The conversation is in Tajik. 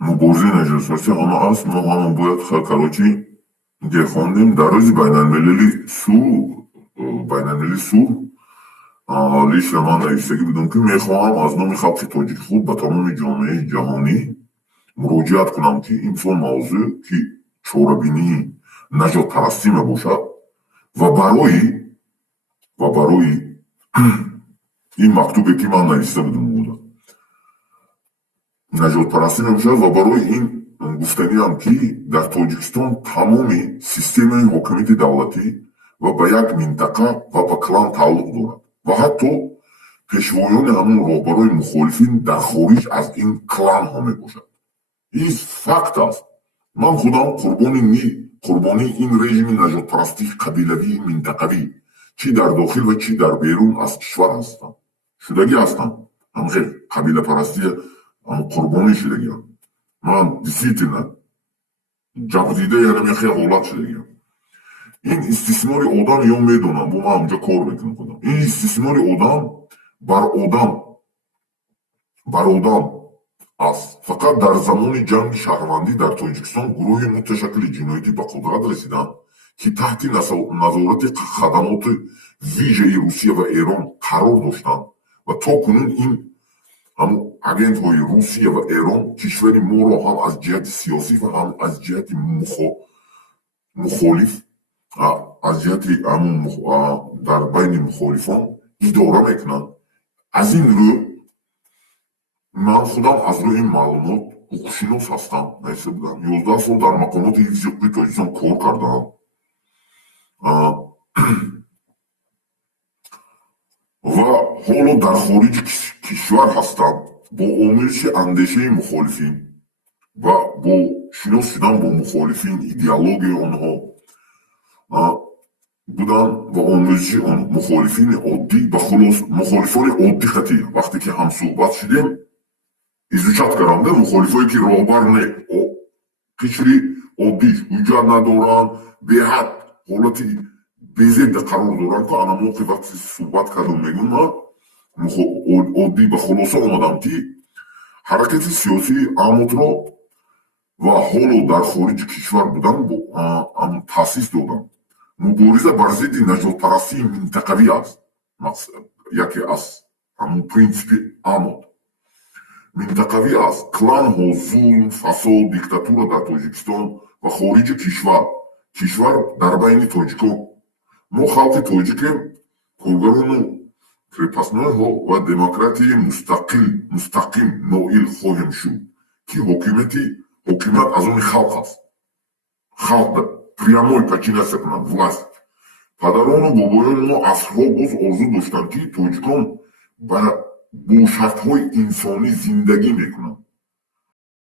مبارزه نجات پرسی همه است. ما همه باید короче خواندیم در روز بین‌المللی صلح لیست من نوشتگی بودم که میخواهم از نام خلق تاجیک خود به تمام جامعه جهانی مراجعت کنم که این سال موضوع که چاره‌بینی نجات پرستی میباشد و برای این مکتوبی که من نوشته بودم بود نجات پرستی میباشد و برای این گفتنی هم که در تاجیکستان تمام سیستم حاکمیت دولتی و به یک منطقه و به کلان تعلق دارد و حتی پیشوایان همون راهبرای مخالفین در خارج از این کلان ها میباشد. این فکت است. من خودم قربانی این رژیم نجات پرستی قبیلوی منطقوی چی در داخل و چی در بیرون از کشور هستم شدگی هستم. هم خیلی قبیله پرستی هم قربانی شدگی هم. من действительно جبزیده یعنی خیلی حالت شدگی هم. این استثمار آدم یا میدونم با من همجا کار میکنم خودم. این استثمار آدم بر آدم است. فقط در زمان جنگ شهروندی در تاجیکستان گروه متشکل جنایتی به قدرت رسیدند که تحت نظارت خدمات ویژه روسیه و ایران قرار داشتند و تا کنون این همون اگنت های روسیه و ایران کشور ما را هم از جهت سیاسی و هم از جهت مخالف از جهت همون در بین مخالفان اداره میکنند. از این رو من خودم از روی این معلومات حقوقشناس هستم. نوشته بودم 11 سال در مقامات حفظ حقوق تاجیکستان کار کردم و حالا در خارج کشور هستم با آموزش اندیشه مخالفین و با شناس شدن با مخالفین ایدئولوژی آنها بودن و آموزش مخالفین عادی و خلاص مخالفان عادی خطی وقتی که هم صحبت شدیم изучат каранда мухолифое ки роҳбар не қишри оддиш ҳуҷҷат надоранд беҳад ҳолати безеда қарор доранд ки ана мо ки вақти суҳбат кардам мегӯм ман оддӣ ба хулоса омадам ки ҳаракати сиёсии аҳмотро ва ҳоло дар хориҷи кишвар будан таъсис додам. мубориза бар зидди наҷотпарастии минтақавӣ аст. яке аз ҳамун принсипи аҳмот минтақавӣ аст. кланҳо зулм фасод диктатура дар тоҷикистон ва хориҷи кишвар дар байни тоҷикон. мо халқи тоҷикем коргарону крепостнойҳо ва демократияи мустақим ноил хоҳем шуд ки ҳокимият аз они халқ аст. халқ прямой подчиняться кунад власт. падарону бобоёни мо асрҳо боз орзу доштанд ки тоҷикон бо шартҳои инсонӣ зиндагӣ мекунанд.